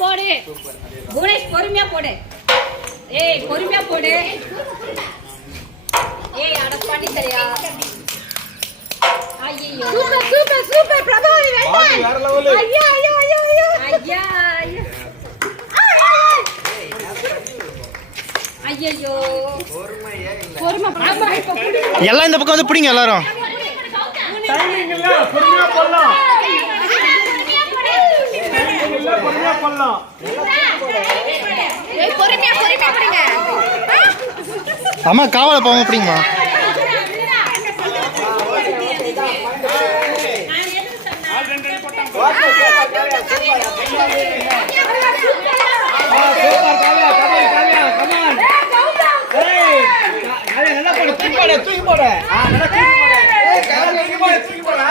போடு. குணேஷ் பொறுமையா போடு. ஏய் பொறுமையா போடு. ஏய் அட பண்ணி சரியா. ஐயோ super super super Prabhavathi well done. வேற லெவல். ஐயா ஐயா ஐயா ஐயா. ஐயா. ஐயோ பொறுமையா இல்ல. எல்லாம் இந்த பக்கம் வந்து பிடிங்க எல்லாரும். டைமிங் இல்ல பொறுமையா போடலாம். பொறுமையா போடலாம். ஏய் பொறுமையா பொறுமையா போடுங்க. அம்மா காவல போவோம் பிடிங்கம்மா. நல்லா போடு, தூக்கி போடு. நல்லா தூக்கி போடு. தூக்கி போடு.